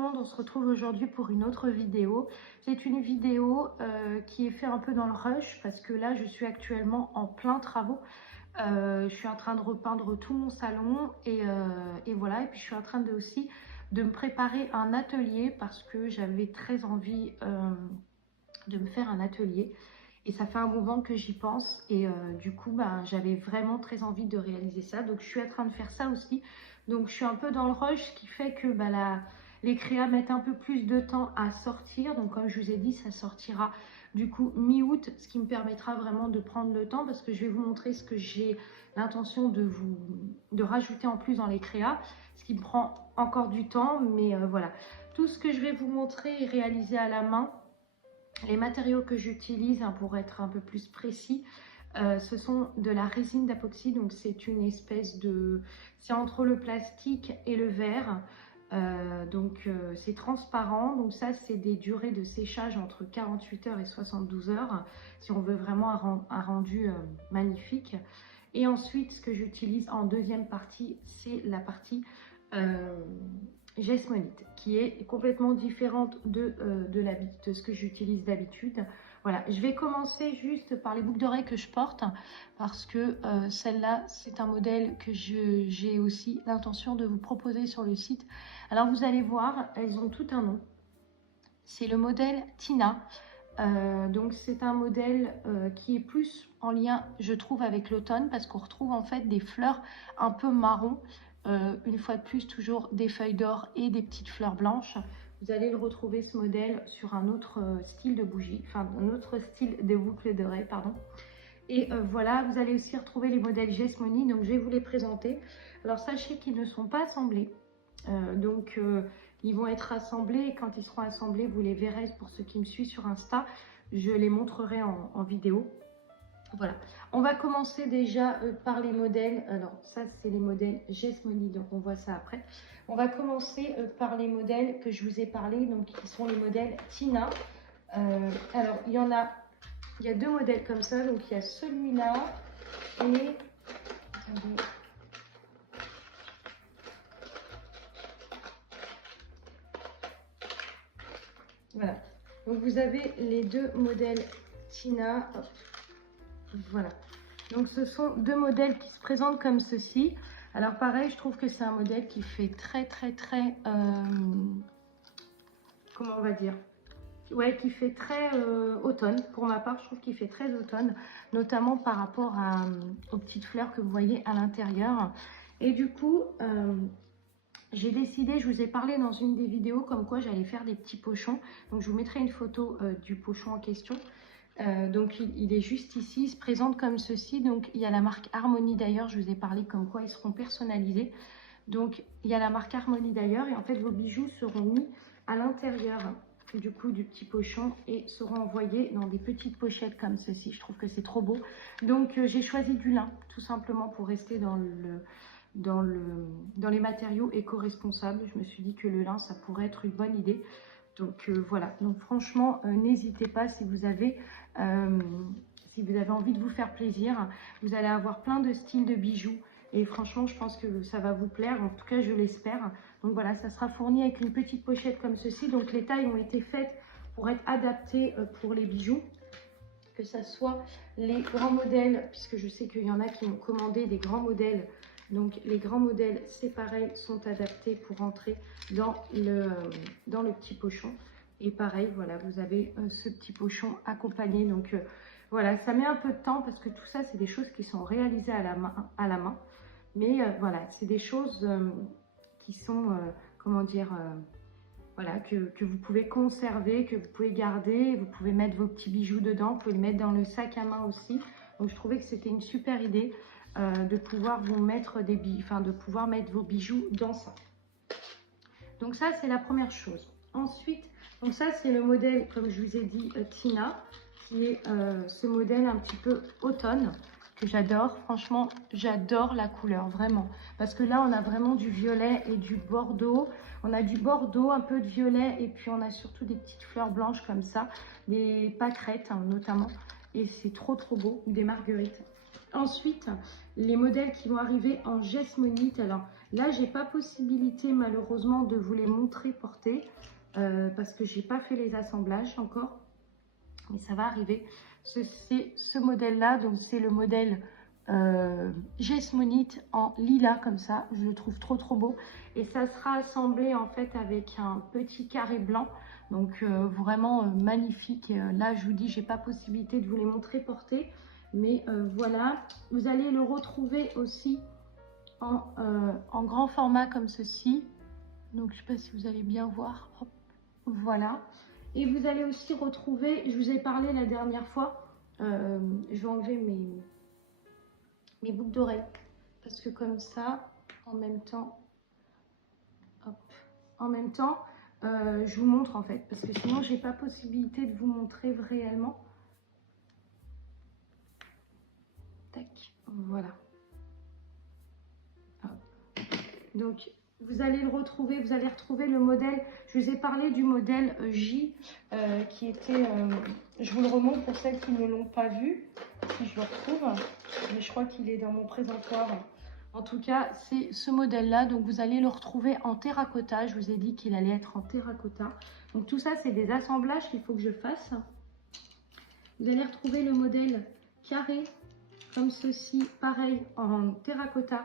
monde, on se retrouve aujourd'hui pour une autre vidéo. C'est une vidéo qui est faite un peu dans le rush parce que là je suis actuellement en plein travaux. Je suis en train de repeindre tout mon salon et voilà. Et puis je suis en train aussi de me préparer un atelier parce que j'avais très envie de me faire un atelier. Et ça fait un moment que j'y pense et du coup j'avais vraiment très envie de réaliser ça. Donc je suis en train de faire ça aussi. Donc je suis un peu dans le rush, ce qui fait que les créas mettent un peu plus de temps à sortir. Donc comme je vous ai dit, ça sortira du coup mi-août, ce qui me permettra vraiment de prendre le temps parce que je vais vous montrer ce que j'ai l'intention de rajouter en plus dans les créas, ce qui me prend encore du temps. Mais voilà, tout ce que je vais vous montrer est réalisé à la main. Les matériaux que j'utilise, pour être un peu plus précis, ce sont de la résine d'apoxy. Donc c'est une espèce de... c'est entre le plastique et le verre. C'est transparent. Donc ça, c'est des durées de séchage entre 48 heures et 72 heures. Si on veut vraiment un rendu magnifique. Et ensuite, ce que j'utilise en deuxième partie, c'est la partie... Gessmonite, qui est complètement différente de ce que j'utilise d'habitude. Voilà, je vais commencer juste par les boucles d'oreilles que je porte parce que celle-là, c'est un modèle que j'ai aussi l'intention de vous proposer sur le site. Alors vous allez voir, elles ont tout un nom. C'est le modèle Tina. Donc c'est un modèle qui est plus en lien, je trouve, avec l'automne parce qu'on retrouve en fait des fleurs un peu marron. Une fois de plus, toujours des feuilles d'or et des petites fleurs blanches. Vous allez le retrouver, ce modèle, sur un autre style de bougie, enfin un autre style de boucle d'oreille, pardon. Et voilà, vous allez aussi retrouver les modèles Gessmonite, donc je vais vous les présenter. Alors sachez qu'ils ne sont pas assemblés, ils vont être assemblés et quand ils seront assemblés, vous les verrez pour ceux qui me suivent sur Insta, je les montrerai en vidéo. Voilà, on va commencer déjà par les modèles. Alors ça, c'est les modèles Gessmonite, donc on voit ça après. On va commencer par les modèles que je vous ai parlé, donc qui sont les modèles Tina. Alors il y a deux modèles comme ça, donc il y a celui-là et... Attendez. Voilà, donc vous avez les deux modèles Tina. Hop. Voilà, donc ce sont deux modèles qui se présentent comme ceci. Alors pareil, je trouve que c'est un modèle qui fait très comment on va dire, ouais, qui fait très automne. Pour ma part, je trouve qu'il fait très automne, notamment par rapport aux petites fleurs que vous voyez à l'intérieur. Et du coup, j'ai décidé, je vous ai parlé dans une des vidéos comme quoi j'allais faire des petits pochons. Donc je vous mettrai une photo du pochon en question. Donc il est juste ici, il se présente comme ceci. Donc il y a la marque Harmonie d'ailleurs, je vous ai parlé comme quoi ils seront personnalisés. Donc il y a la marque Harmonie d'ailleurs et en fait vos bijoux seront mis à l'intérieur du coup du petit pochon et seront envoyés dans des petites pochettes comme ceci. Je trouve que c'est trop beau. Donc j'ai choisi du lin tout simplement pour rester dans les matériaux éco-responsables. Je me suis dit que le lin ça pourrait être une bonne idée. Donc voilà, donc franchement n'hésitez pas si vous avez envie de vous faire plaisir. Vous allez avoir plein de styles de bijoux et franchement je pense que ça va vous plaire, en tout cas je l'espère. Donc voilà, ça sera fourni avec une petite pochette comme ceci. Donc les tailles ont été faites pour être adaptées pour les bijoux, que ça soit les grands modèles, puisque je sais qu'il y en a qui ont commandé des grands modèles. Donc les grands modèles, c'est pareil, sont adaptés pour entrer dans le petit pochon. Et pareil, voilà, vous avez ce petit pochon accompagné. Donc voilà, ça met un peu de temps parce que tout ça, c'est des choses qui sont réalisées à la main. Mais voilà, c'est des choses qui sont, comment dire, voilà, que vous pouvez conserver, que vous pouvez garder. Vous pouvez mettre vos petits bijoux dedans, vous pouvez le mettre dans le sac à main aussi. Donc je trouvais que c'était une super idée. De pouvoir vous mettre de pouvoir mettre vos bijoux dans ça. Donc ça c'est la première chose. Ensuite, donc ça c'est le modèle, comme je vous ai dit, Tina, qui est ce modèle un petit peu automne que j'adore. Franchement, j'adore la couleur vraiment parce que là on a vraiment du violet et du bordeaux. On a du bordeaux, un peu de violet et puis on a surtout des petites fleurs blanches comme ça, des pâquerettes notamment, et c'est trop beau, des marguerites. Ensuite, les modèles qui vont arriver en Jesmonite. Alors là, j'ai pas possibilité malheureusement de vous les montrer portés parce que j'ai pas fait les assemblages encore, mais ça va arriver. C'est ce modèle-là, donc c'est le modèle Jesmonite en lilas comme ça. Je le trouve trop trop beau et ça sera assemblé en fait avec un petit carré blanc. Donc vraiment magnifique. Là, je vous dis, j'ai pas possibilité de vous les montrer portés. Mais voilà, vous allez le retrouver aussi en grand format comme ceci. Donc, je ne sais pas si vous allez bien voir. Hop, voilà. Et vous allez aussi retrouver, je vous ai parlé la dernière fois, je vais enlever mes boucles d'oreilles. Parce que comme ça, en même temps, hop, en même temps, je vous montre en fait. Parce que sinon, j'ai pas possibilité de vous montrer réellement. Tac, voilà. Hop. Donc, vous allez le retrouver, vous allez retrouver le modèle. Je vous ai parlé du modèle J qui était, je vous le remonte pour celles qui ne l'ont pas vu, si je le retrouve. Mais je crois qu'il est dans mon présentoir. En tout cas, c'est ce modèle-là. Donc, vous allez le retrouver en terracotta. Je vous ai dit qu'il allait être en terracotta. Donc, tout ça, c'est des assemblages qu'il faut que je fasse. Vous allez retrouver le modèle carré comme ceci, pareil en terracotta,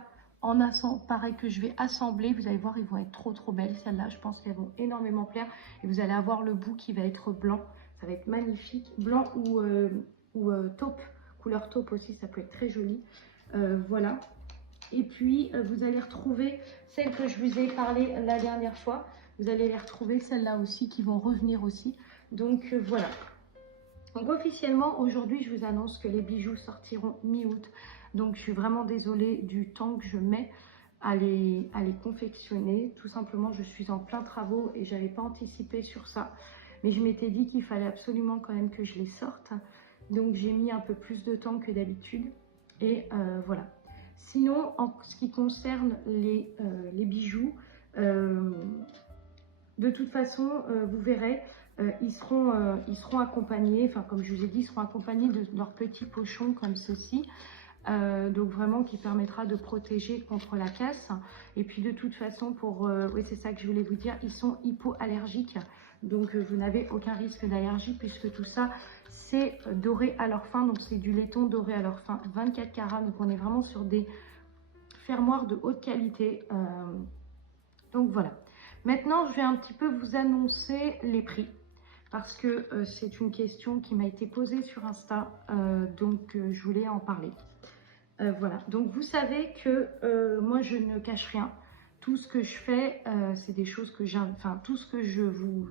pareil que je vais assembler. Vous allez voir, ils vont être trop trop belles celles-là. Je pense qu'elles vont énormément plaire et vous allez avoir le bout qui va être blanc. Ça va être magnifique, blanc ou taupe, couleur taupe aussi, ça peut être très joli. Voilà. Et puis vous allez retrouver celles que je vous ai parlé la dernière fois. Vous allez les retrouver celles-là aussi qui vont revenir aussi. Donc voilà. Donc officiellement, aujourd'hui, je vous annonce que les bijoux sortiront mi-août. Donc je suis vraiment désolée du temps que je mets à les confectionner. Tout simplement, je suis en plein travaux et je n'avais pas anticipé sur ça. Mais je m'étais dit qu'il fallait absolument quand même que je les sorte. Donc j'ai mis un peu plus de temps que d'habitude. Et voilà. Sinon, en ce qui concerne les bijoux, de toute façon, vous verrez, ils seront accompagnés, enfin comme je vous ai dit, ils seront accompagnés de leurs petits pochons comme ceci. Donc vraiment qui permettra de protéger contre la casse. Et puis de toute façon, oui c'est ça que je voulais vous dire, ils sont hypoallergiques. Donc vous n'avez aucun risque d'allergie puisque tout ça c'est doré à leur fin. Donc c'est du laiton doré à leur fin, 24 carats. Donc on est vraiment sur des fermoirs de haute qualité. Donc voilà. Maintenant, je vais un petit peu vous annoncer les prix parce que c'est une question qui m'a été posée sur Insta, donc je voulais en parler. Voilà, donc vous savez que moi je ne cache rien. Tout ce que je fais, c'est des choses que tout ce que je vous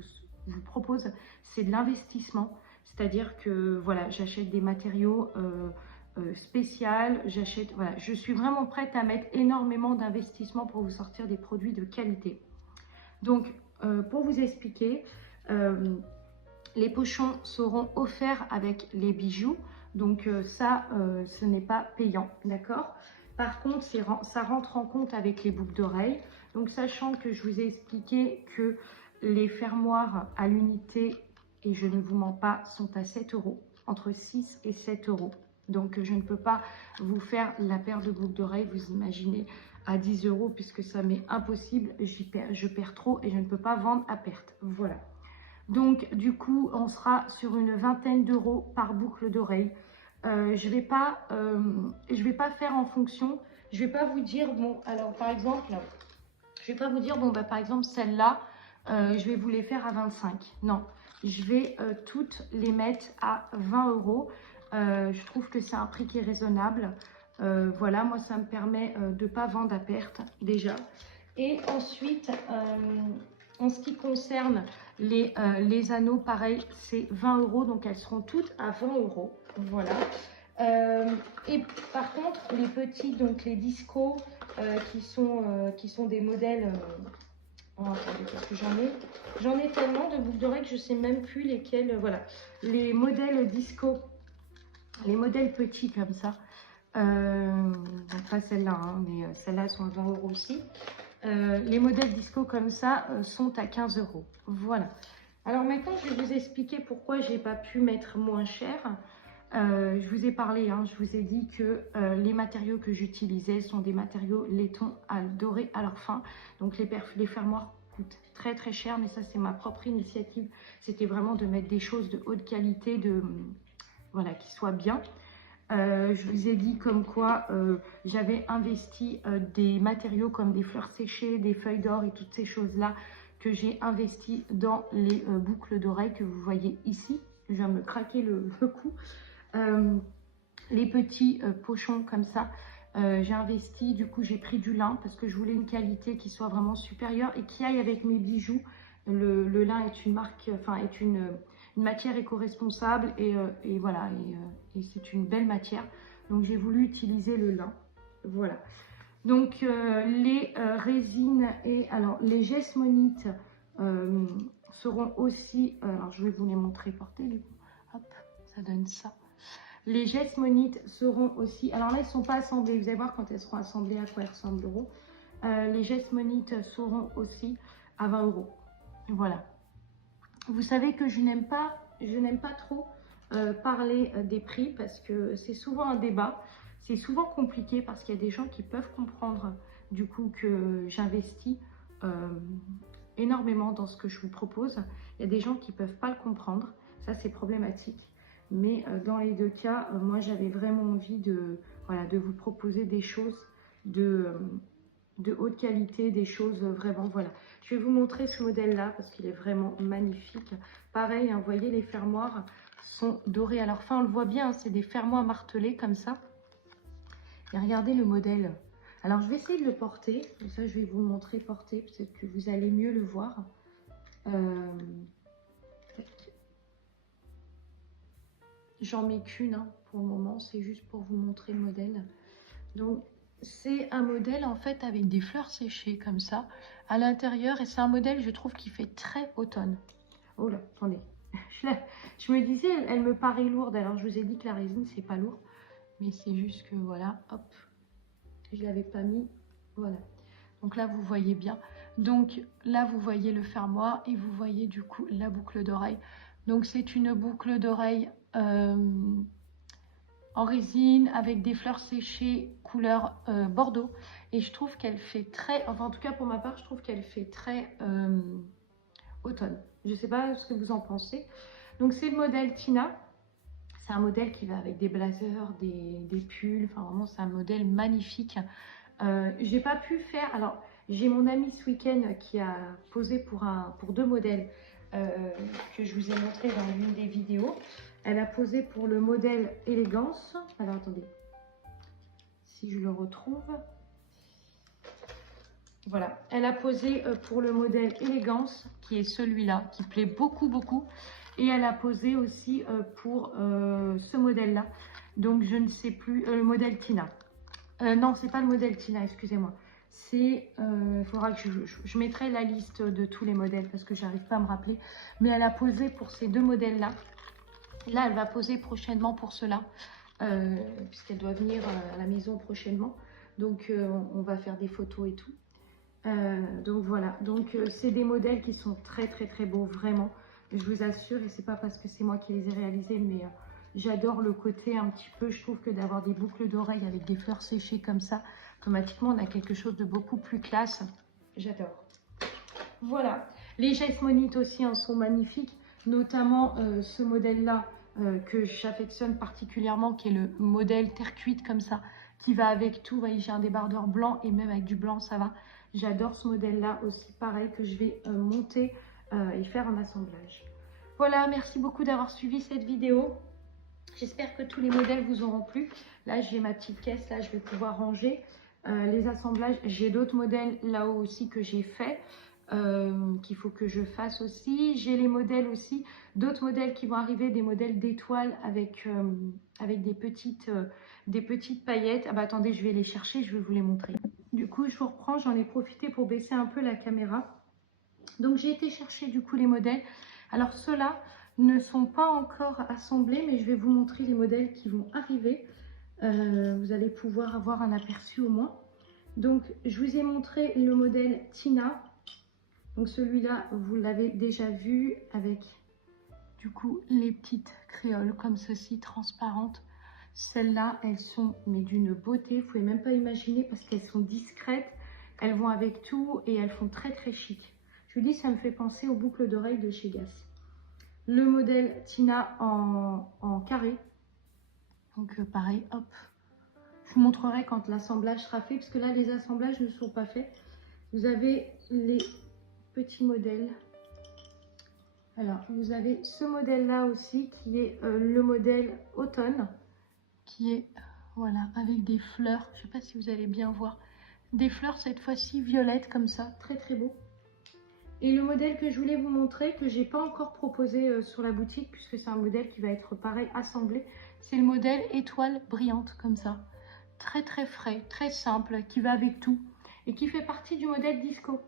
propose, c'est de l'investissement. C'est-à-dire que voilà, j'achète des matériaux spéciaux, voilà, je suis vraiment prête à mettre énormément d'investissement pour vous sortir des produits de qualité. Donc, pour vous expliquer, les pochons seront offerts avec les bijoux. Donc, ça, ce n'est pas payant, d'accord? Par contre, ça rentre en compte avec les boucles d'oreilles. Donc, sachant que je vous ai expliqué que les fermoirs à l'unité, et je ne vous mens pas, sont à 7 €, entre 6 et 7 €. Donc, je ne peux pas vous faire la paire de boucles d'oreilles, vous imaginez, à 10 € puisque ça m'est impossible, je perds trop et je ne peux pas vendre à perte. Voilà. Donc du coup, on sera sur une vingtaine d'euros par boucle d'oreille. Je vais pas faire en fonction. Je vais pas vous dire bon, alors par exemple, je vais pas vous dire bon bah par exemple celle-là, je vais vous les faire à 25. Non, je vais toutes les mettre à 20 €. Je trouve que c'est un prix qui est raisonnable. Voilà, moi ça me permet de ne pas vendre à perte déjà. Et ensuite, en ce qui concerne les anneaux, pareil, c'est 20 €, donc elles seront toutes à 20 €. Voilà. Et par contre, les petits, donc les discos, qui sont des modèles... oh, attendez, parce que j'en ai tellement de boucles d'oreilles que je ne sais même plus lesquels. Voilà, les modèles disco, les modèles petits comme ça. Donc pas celle-là, hein, mais celles-là sont à 20 € aussi. Les modèles disco comme ça sont à 15 €. Voilà. Alors maintenant, je vais vous expliquer pourquoi j'ai pas pu mettre moins cher. Je vous ai parlé, hein, je vous ai dit que les matériaux que j'utilisais sont des matériaux laiton dorés à leur fin. Donc les fermoirs coûtent très très cher, mais ça c'est ma propre initiative. C'était vraiment de mettre des choses de haute qualité, voilà, qui soient bien. Je vous ai dit comme quoi j'avais investi des matériaux comme des fleurs séchées, des feuilles d'or et toutes ces choses-là que j'ai investi dans les boucles d'oreilles que vous voyez ici. Je viens de me craquer le cou. Les petits pochons comme ça, j'ai investi, du coup j'ai pris du lin parce que je voulais une qualité qui soit vraiment supérieure et qui aille avec mes bijoux. Le lin est une marque, enfin est une matière éco-responsable et voilà, et c'est une belle matière. Donc j'ai voulu utiliser le lin, voilà. Donc les résines et alors les gesmonites seront aussi, alors je vais vous les montrer porter du coup, hop, ça donne ça. Les gesmonites seront aussi, alors là ils ne sont pas assemblés, vous allez voir quand elles seront assemblées à quoi elles ressembleront. Les gesmonites seront aussi à 20 €. Voilà. Vous savez que je n'aime pas trop parler des prix parce que c'est souvent un débat, c'est souvent compliqué parce qu'il y a des gens qui peuvent comprendre du coup que j'investis énormément dans ce que je vous propose. Il y a des gens qui ne peuvent pas le comprendre, ça c'est problématique. Mais dans les deux cas, moi j'avais vraiment envie voilà, de vous proposer des choses de haute qualité, des choses vraiment, voilà. Je vais vous montrer ce modèle-là parce qu'il est vraiment magnifique. Pareil, hein, vous voyez, les fermoirs sont dorés à leur fin. On le voit bien, hein, c'est des fermoirs martelés comme ça. Et regardez le modèle. Alors, je vais essayer de le porter. Et ça, je vais vous le montrer porter. Peut-être que vous allez mieux le voir. J'en mets qu'une hein, pour le moment. C'est juste pour vous montrer le modèle. Donc, c'est un modèle en fait avec des fleurs séchées comme ça à l'intérieur. Et c'est un modèle, je trouve, qui fait très automne. Oh là, attendez. Je me disais, elle me paraît lourde. Alors, je vous ai dit que la résine, c'est pas lourd. Mais c'est juste que, voilà, hop. Je ne l'avais pas mis. Voilà. Donc là, vous voyez bien. Donc là, vous voyez le fermoir et vous voyez du coup la boucle d'oreille. Donc c'est une boucle d'oreille en résine avec des fleurs séchées couleur bordeaux. Et je trouve qu'elle fait très, enfin en tout cas pour ma part, je trouve qu'elle fait très automne. Je ne sais pas ce que vous en pensez. Donc c'est le modèle Tina. C'est un modèle qui va avec des blazers, des pulls. Enfin vraiment c'est un modèle magnifique. J'ai pas pu faire, alors j'ai mon amie ce week-end qui a posé pour deux modèles que je vous ai montré dans l'une des vidéos. Elle a posé pour le modèle élégance. Alors attendez, si je le retrouve. Voilà, elle a posé pour le modèle élégance qui est celui-là, qui plaît beaucoup beaucoup. Et elle a posé aussi pour ce modèle-là. Donc je ne sais plus, le modèle Tina. Non, c'est pas le modèle Tina, excusez-moi. C'est, il faudra que je mettrai la liste de tous les modèles parce que j'arrive pas à me rappeler. Mais elle a posé pour ces deux modèles-là. Là, elle va poser prochainement pour cela, puisqu'elle doit venir à la maison prochainement. Donc, on va faire des photos et tout. Donc voilà, donc c'est des modèles qui sont très très très beaux, vraiment. Je vous assure, et c'est pas parce que c'est moi qui les ai réalisés, mais j'adore le côté un petit peu, je trouve que d'avoir des boucles d'oreilles avec des fleurs séchées comme ça, automatiquement on a quelque chose de beaucoup plus classe. J'adore. Voilà, les gesmonites aussi hein, sont magnifiques, notamment ce modèle-là que j'affectionne particulièrement, qui est le modèle terre cuite comme ça, qui va avec tout. Vous voyez, j'ai un débardeur blanc et même avec du blanc, ça va. J'adore ce modèle-là aussi, pareil, que je vais monter et faire un assemblage. Voilà, merci beaucoup d'avoir suivi cette vidéo. J'espère que tous les modèles vous auront plu. Là, j'ai ma petite caisse, là, je vais pouvoir ranger les assemblages. J'ai d'autres modèles là-haut aussi que j'ai fait, qu'il faut que je fasse aussi. J'ai les modèles aussi, d'autres modèles qui vont arriver, des modèles d'étoiles avec des petites paillettes. Ah bah attendez, je vais les chercher, je vais vous les montrer. Du coup, je vous reprends, j'en ai profité pour baisser un peu la caméra. Donc, j'ai été chercher du coup les modèles. Alors, ceux-là ne sont pas encore assemblés, mais je vais vous montrer les modèles qui vont arriver. Vous allez pouvoir avoir un aperçu au moins. Donc, je vous ai montré le modèle Tina. Donc, celui-là, vous l'avez déjà vu avec du coup les petites créoles comme ceci, transparentes. Celles-là, elles sont mais d'une beauté, vous pouvez même pas imaginer parce qu'elles sont discrètes, elles vont avec tout et elles font très très chic. Je vous dis, ça me fait penser aux boucles d'oreilles de chez Guess. Le modèle Tina en carré. Donc pareil, hop. Je vous montrerai quand l'assemblage sera fait, parce que là les assemblages ne sont pas faits. Vous avez les petits modèles. Alors, vous avez ce modèle-là aussi, qui est le modèle automne, qui est, voilà, avec des fleurs. Je ne sais pas si vous allez bien voir. Des fleurs, cette fois-ci, violettes, comme ça. Très, très beau. Et le modèle que je voulais vous montrer, que j'ai pas encore proposé sur la boutique, puisque c'est un modèle qui va être pareil, assemblé, c'est le modèle étoile brillante, comme ça. Très, très frais, très simple, qui va avec tout. Et qui fait partie du modèle disco.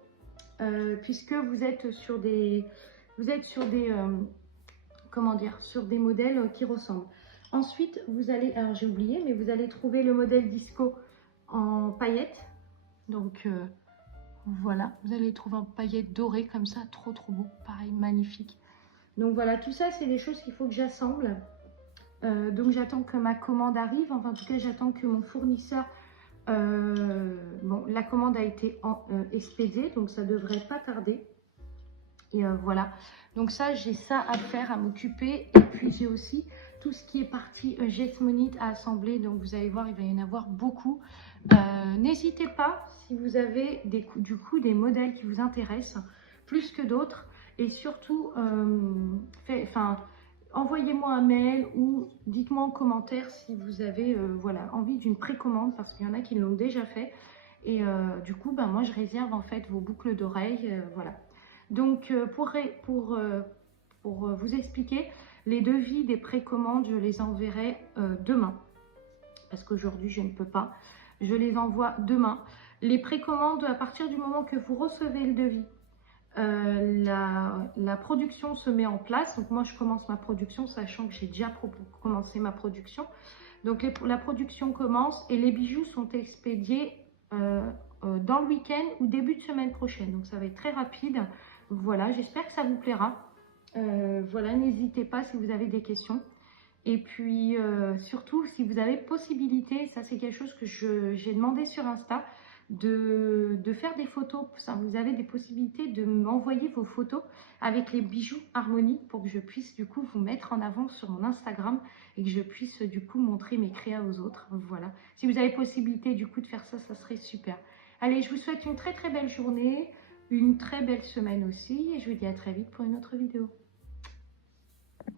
Puisque vous êtes sur des... comment dire, sur des modèles qui ressemblent. Ensuite, vous allez, alors j'ai oublié, mais vous allez trouver le modèle disco en paillettes. Donc voilà, vous allez trouver en paillettes dorées comme ça, trop trop beau, pareil, magnifique. Donc voilà, tout ça, c'est des choses qu'il faut que j'assemble. Donc j'attends que ma commande arrive, enfin en tout cas j'attends que mon fournisseur, bon, la commande a été expédiée, donc ça devrait pas tarder. Et voilà, donc ça, j'ai ça à faire, à m'occuper. Et puis j'ai aussi tout ce qui est partie Jetmonite à assembler. Donc vous allez voir, il va y en avoir beaucoup. N'hésitez pas, si vous avez du coup des modèles qui vous intéressent plus que d'autres. Et surtout, envoyez-moi un mail ou dites-moi en commentaire si vous avez voilà, envie d'une précommande, parce qu'il y en a qui l'ont déjà fait. Et du coup, ben, moi, je réserve en fait vos boucles d'oreilles. Voilà. Donc, pour vous expliquer, les devis des précommandes, je les enverrai demain. Parce qu'aujourd'hui, je ne peux pas. Je les envoie demain. Les précommandes, à partir du moment que vous recevez le devis, la production se met en place. Donc, moi, je commence ma production, sachant que j'ai déjà commencé ma production. Donc, la production commence et les bijoux sont expédiés dans le week-end ou début de semaine prochaine. Donc, ça va être très rapide. Voilà, j'espère que ça vous plaira. Voilà, n'hésitez pas si vous avez des questions. Et puis, surtout, si vous avez possibilité, ça c'est quelque chose que j'ai demandé sur Insta, de faire des photos. Ça, vous avez des possibilités de m'envoyer vos photos avec les bijoux Harmonie pour que je puisse du coup vous mettre en avant sur mon Instagram et que je puisse du coup montrer mes créas aux autres. Voilà, si vous avez possibilité du coup de faire ça, ça serait super. Allez, je vous souhaite une très très belle journée. Une très belle semaine aussi et je vous dis à très vite pour une autre vidéo.